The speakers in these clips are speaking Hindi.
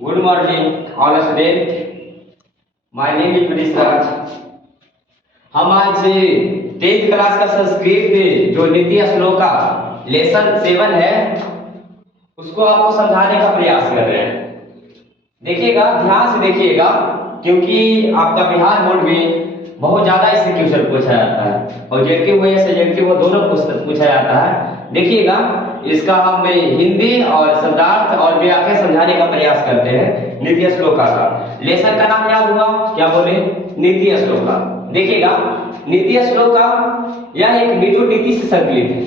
Good morning, all students. My name is Pradesh Raj. हम आज 10th क्लास का संस्कृत जो नीति श्लोक का लेसन 7 है उसको आपको समझाने का प्रयास कर रहे हैं। देखिएगा, ध्यान से देखिएगा, क्योंकि आपका बिहार बोर्ड में बहुत ज्यादा इससे क्वेश्चन पूछा जाता है और ऑब्जेक्टिव या सब्जेक्टिव दोनों पूछा जाता है। देखिएगा, इसका हम हिंदी और शब्दार्थ और व्याख्या समझाने का प्रयास करते हैं। नीति श्लोका का लेसन का नाम याद हुआ, क्या बोले? नीति श्लोका। देखिएगा, नीति श्लोका यह एक विदुर नीति से संकलित है।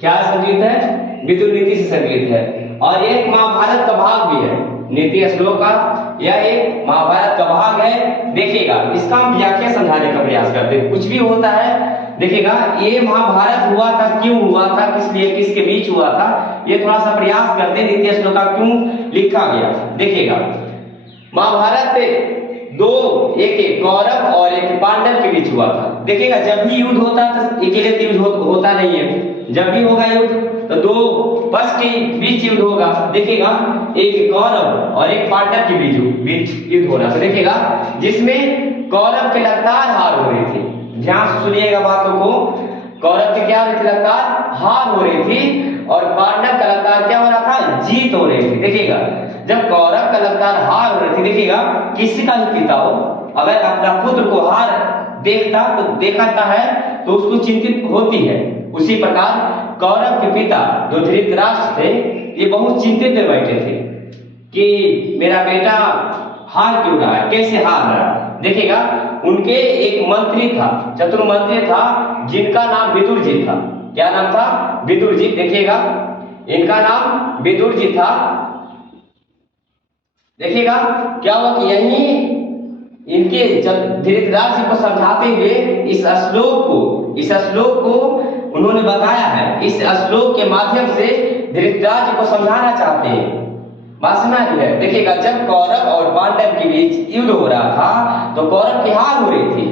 क्या संकलित है? विदुर नीति से संकलित है और एक महाभारत का भाग भी है। नीति श्लोका यह एक महाभारत का भाग है। देखिएगा, इसका हम व्याख्या समझाने का प्रयास करते हैं। कुछ भी होता है, देखिएगा, ये महाभारत हुआ था, क्यों हुआ था, किस लिए, किसके बीच हुआ था, ये थोड़ा सा प्रयास करते हैं। नीति श्लोका क्यों लिखा गया? देखिएगा, महाभारत एक कौरव और एक पांडव के बीच हुआ था। देखिएगा, जब भी युद्ध होता है तो अकेले युद्ध होता नहीं है। जब भी होगा युद्ध तो दो पक्ष के बीच युद्ध होगा। देखिएगा, एक कौरव और एक पांडव के बीच युद्ध हो रहा था। देखिएगा, जिसमें कौरव के लगातार हार हो रही थी। ध्यान से सुनिएगा बातों को। कौरव के क्या लगातार हार हो रही थी और पांडव का लगातार क्या हो रहा था? जीत हो रही थी। देखिएगा, जब कौरव का लगातार हार हो रही थी, देखिएगा, किसी का भी पिता हो अगर अपना पुत्र को हार देखता है तो उसको चिंतित होती है। उसी प्रकार कौरव के पिता जो धृतराष्ट्र थे, ये बहुत चिंतित में बैठे थे कि मेरा बेटा हार क्यों रहा है, कैसे हार रहा है। देखिएगा, उनके एक मंत्री था, चतुर मंत्री था, जिनका नाम विदुर जी था। क्या नाम था? विदुर जी। देखिएगा, इनका नाम विदुर जी था। देखिएगा, क्या हुआ कि यही इनके धृतराष्ट्र जी को समझाते हुए इस श्लोक को उन्होंने बताया है। इस श्लोक के माध्यम से धृतराष्ट्र जी को समझाना चाहते हैं। बात समझ है। देखिएगा, जब कौरव और पांडव के बीच युद्ध हो रहा था तो कौरव की हार हो रही थी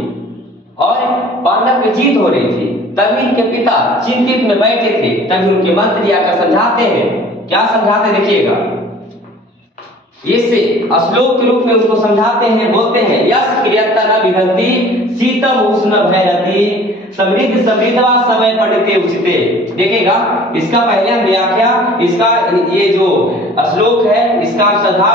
और पांडव की जीत हो रही थी। तभी इनके पिता चिंतित में बैठे थे। तभी उनके मंत्री आकर समझाते हैं। क्या समझाते? देखिएगा, इससे श्लोक के रूप में उसको समझाते हैं। बोलते हैं, यस क्रियता न विधंति शीतम उष्ण भयरति समृद्ध समृद्धवा समय पढ़ते उचते। देखिएगा, इसका पहले हम व्याख्या, इसका ये जो श्लोक है इसका श्रद्धा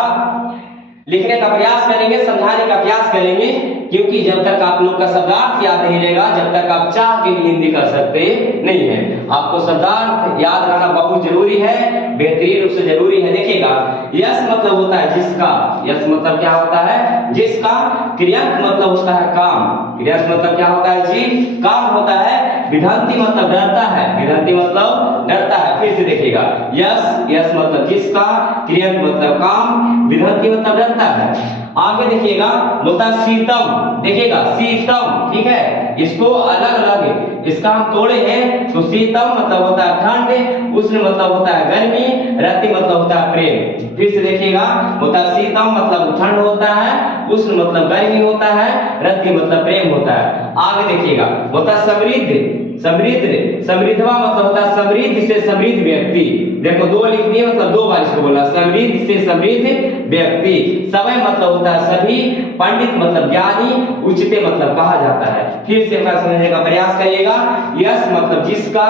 लिखने का प्रयास करेंगे, समझाने का प्रयास करेंगे, क्योंकि जब तक आप लोग का शब्दार्थ याद नहीं रहेगा, जब तक आप चाह के लिए हिंदी कर सकते नहीं है। आपको शब्दार्थ याद रहना बहुत जरूरी है, बेहतरीन रूप से जरूरी है। देखिएगा, यस मतलब होता है जिसका। यस मतलब क्या होता है? जिसका। क्रियक मतलब होता है काम। क्रियक मतलब क्या होता है जी? काम होता है। विधंति मतलब डरता है। विधंति मतलब डरता है। फिर से देखिएगा, यस मतलब जिसका, क्रियक मतलब काम, विधंति मतलब डरता है। आगे देखिएगा, होता शीतम। देखिएगा, शीतम, ठीक है, इसको अलग अलग इसका हम तोड़े हैं तो शीतम मतलब होता है ठंड, उष्ण मतलब होता है गर्मी, रति मतलब होता है प्रेम। फिर से देखिएगा, होता है शीतम मतलब ठंड होता है, उष्ण मतलब गर्मी होता है, रति मतलब प्रेम होता है। आगे देखिएगा, होता है समृद्ध। समृद्धवा मतलब होता है समृद्ध से समृद्ध व्यक्ति। देखो, दो लिख दिए, मतलब दो बार इसको बोला, समृद्ध से समृद्ध व्यक्ति। समय मतलब होता है सभी, पंडित मतलब ज्ञानी, उच्चते मतलब कहा जाता है। फिर से मैं समझने का प्रयास करिएगा। यस मतलब जिसका,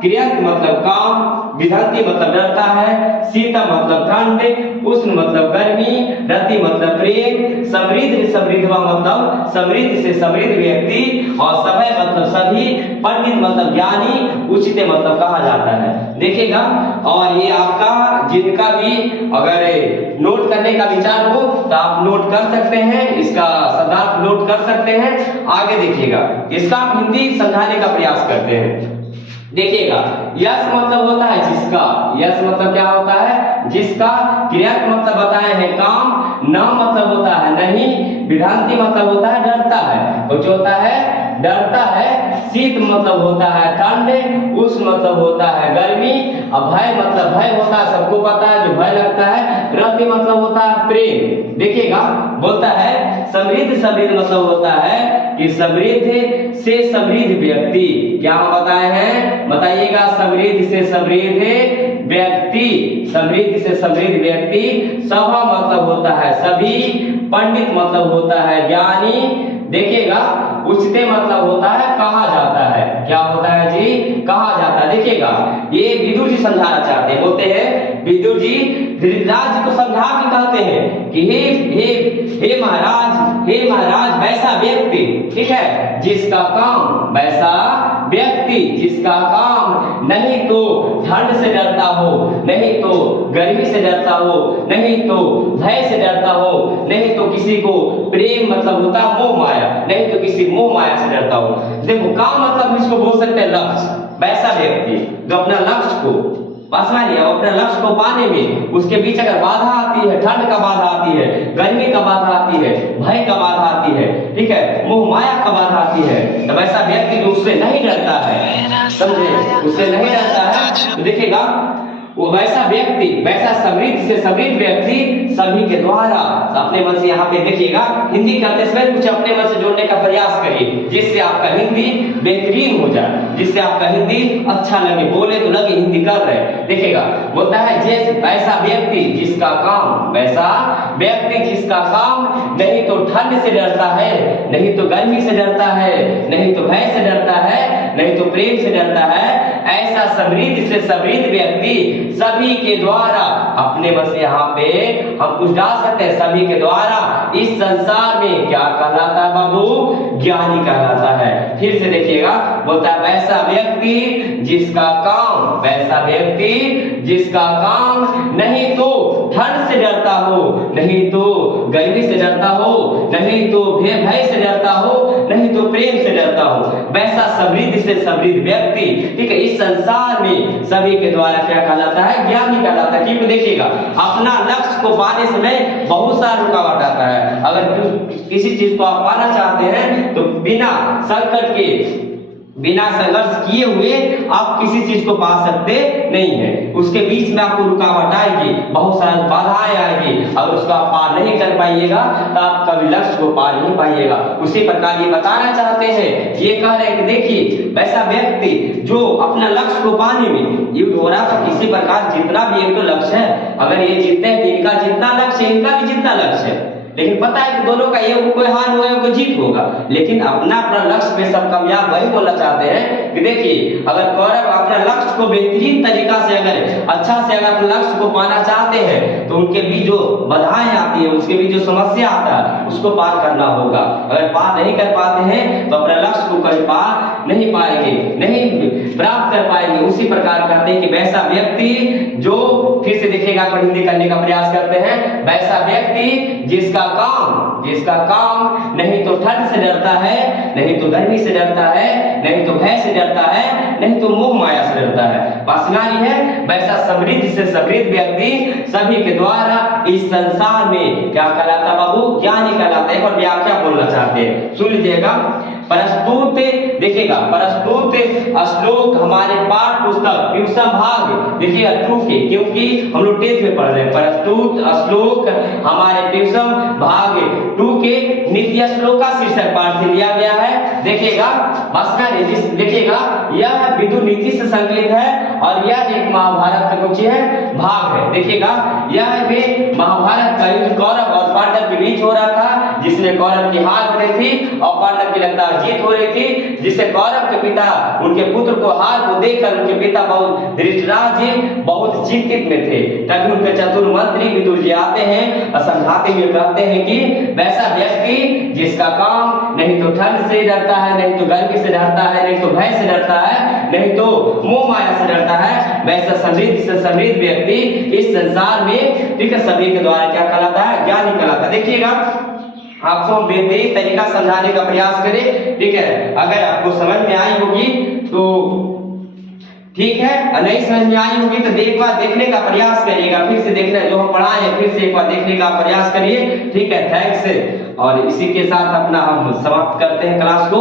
क्रियक मतलब काम, विधंति मतलब डरता है, शीतम मतलब ठंड, उष्ण मतलब गर्मी, रति मतलब प्रेम, समृद्ध समृद्धवा मतलब समृद्ध से समृद्ध व्यक्ति और समय मतलब सभी, पंडित मतलब ज्ञानी, उचित मतलब कहा जाता है। देखिएगा, और ये आपका जिनका भी अगर नोट करने का विचार हो तो आप नोट कर सकते हैं, इसका शब्दार्थ नोट कर सकते हैं। आगे देखिएगा, इसका आप हिंदी समझाने का प्रयास करते हैं। देखिएगा, यस मतलब होता है जिसका। यस मतलब क्या होता है? जिसका। क्रियक मतलब बताए हैं काम, न मतलब होता है नहीं, विधंति मतलब होता है डरता है, और जो होता है डरता है। शीत मतलब होता है ठंड, उष्ण मतलब होता है गर्मी, अभय मतलब भय होता है, सबको पता है जो भय लगता है। रति मतलब होता है प्रेम। देखिएगा, बोलता है समृद्ध मतलब होता है कि समृद्ध से समृद्ध व्यक्ति। क्या हम बताए हैं? बताइएगा, समृद्ध से समृद्ध व्यक्ति, समृद्ध से समृद्ध व्यक्ति, सभा मतलब होता है सभी, पंडित मतलब होता है ज्ञानी, देखिएगा उच्चते मतलब होता है कहा जाता है, क्या होता है जी, कहा जाता है। देखिएगा ये विदुर जी समझाना चाहते हैं, बोलते हैं विदुर जी धृतराज जी को समझा के कहते हैं कि हे महाराज वैसा व्यक्ति, ठीक है, जिसका काम, वैसा व्यक्ति जिसका काम नहीं तो ठंड से डरता हो, नहीं तो गर्मी से डरता हो, नहीं तो भय से डरता हो, नहीं तो किसी को प्रेम मतलब होता है मोह माया, नहीं तो किसी मोह माया से डरता हो। देखो काम मतलब इसको बोल सकते हैं लक्ष्य, वैसा व्यक्ति जो अपना लक्ष्य को अपने लक्ष्य को पाने में उसके बीच अगर बाधा आती है, ठंड का बाधा आती है, गर्मी का बाधा आती है, भय का बाधा आती है, ठीक है, मोह माया का बाधा आती है, तो वैसा व्यक्ति जो उससे नहीं डरता है, समझे, उससे नहीं डरता है, तो देखिएगा वो वैसा व्यक्ति, वैसा समृद्ध से समृद्ध व्यक्ति सभी के द्वारा, अपने मन से यहाँ पे देखिएगा हिंदी करते समय कुछ अपने मन से जोड़ने का प्रयास करिए, जिससे आपका हिंदी बेहतरीन हो जाए, जिससे आपका हिंदी अच्छा लगे, बोले तो लगे हिंदी कर रहे। देखिएगा बोलता है जैसे वैसा व्यक्ति जिसका काम, वैसा व्यक्ति जिसका काम नहीं तो ठंड से डरता है, नहीं तो गर्मी से डरता है, नहीं तो भय से डरता है, नहीं तो प्रेम से डरता है, ऐसा समृद्ध से समृद्ध व्यक्ति सभी के द्वारा, अपने बस यहाँ पे हम कुछ डाल सकते हैं, सभी के द्वारा इस संसार में क्या कहलाता है बाबू, ज्ञानी कहलाता है। फिर से देखिएगा बोलता है वैसा व्यक्ति जिसका काम, वैसा व्यक्ति जिसका काम नहीं तो ठंड से डरता हो, नहीं तो गर्मी से डरता हो, नहीं तो भय से डरता हो, नहीं तो प्रेम से डरता हो, वैसा समृद्ध से समृद्ध व्यक्ति, ठीक है, इस संसार में सभी के द्वारा क्या कहलाता है, ज्ञानी कहलाता है। क्योंकि देखिएगा अपना लक्ष्य को पाने समय बहुत सारा रुकावट आता है, अगर किसी चीज को आप पाना चाहते हैं तो बिना संकट के, बिना संघर्ष किए हुए आप किसी चीज को पा सकते नहीं है, उसके बीच में आपको रुकावट आएगी, बहुत सारी बाधाएं आएगी, अगर उसको आप पार नहीं कर पाइएगा तो आप कभी लक्ष्य को पार नहीं पाइएगा। उसी प्रकार ये बताना चाहते हैं, ये कह रहे हैं कि देखिए वैसा व्यक्ति जो अपना लक्ष्य को पाने में युद्ध हो रहा था, किसी प्रकार जितना भी एक तो लक्ष्य है, अगर ये जीतते हैं तो इनका जितना लक्ष्य है, इनका भी जितना लक्ष्य है, लेकिन पता है कि दोनों का ये कोई हार होगा कोई जीत होगा, लेकिन अपना लक्ष्य पे सब कामयाब वही बोलना चाहते हैं कि देखिए अगर कौरव अपना लक्ष्य को बेहतरीन तरीका से अगर अच्छा से अगर अपने लक्ष्य को पाना चाहते हैं तो उनके बीच जो बाधाएं आती है, उसके बीच जो समस्या आता है उसको पार करना होगा। अगर पार नहीं कर पाते हैं तो अपने लक्ष्य को कभी पार नहीं पाएंगे, नहीं प्राप्त कर पाएंगे। उसी प्रकार कहते हैं कि वैसा व्यक्ति जो, फिर से देखिएगा हिंदी करने का प्रयास करते हैं, वैसा व्यक्ति जिसका काम नहीं तो ठंड से डरता है, नहीं तो गर्मी से डरता है, नहीं तो भय से डरता है, नहीं तो मोह माया से डरता है। पासनारी है वैसा समृद्ध से समृद्ध व्यक्ति सभी के द्वारा इस संसार में क्या कहलाता बाबू, ज्ञानी कहलाता है। और व्याख्या बोलना चाहते हैं, सुन लीजिएगा। प्रस्तुत देखिएगा, प्रस्तुत श्लोक हमारे पाठ पुस्तक ट्यूशन भाग देखिएगा 2 के, क्योंकि हम लोग 10th में पढ़ रहे हैं। प्रस्तुत श्लोक हमारे ट्यूशन भाग 2 के नित्य श्लोक का शीर्षक पाठ से लिया गया है। देखिएगा देखिएगा यह विदुर नीति से संकलित है और यह एक महाभारत का कुछ है भाग है। देखिएगा यह में महाभारत का युद्ध कौरव और पांडव के बीच हो रहा था, जिसमें कौरव की हार हो रही थी और पांडव की लगता जीत हो रही थी, जिससे कौरव के पिता उनके पुत्र को हार को देखकर उनके पिता बहुत धृतराज जी बहुत चिंतित में थे। तभी उनके चतुर मंत्री विदुर जी आते हैं और समझाते हुए कहते हैं कि वैसा व्यक्ति जिसका काम नहीं तो ठंड से डरता है, नहीं तो गर्मी से डरता है, नहीं तो भय से डरता है, नहीं तो मोह माया से डरता है, वैसा समृद्ध से समृद्ध व्यक्ति इस संसार में, ठीक है, सभी के द्वारा क्या कहलाता है, ज्ञानी कहलाता है। देखिएगा आपको हम बेहतरीन तरीका समझाने का प्रयास करें, ठीक है। अगर आपको समझ में आई होगी तो ठीक है, नहीं समझ में आई होगी तो एक बार देखने का प्रयास करिएगा, फिर से देखना जो हम पढ़ाए हैं फिर से एक बार देखने का प्रयास करिए, ठीक है। थैंक्स। और इसी के साथ अपना हम समाप्त करते हैं क्लास को।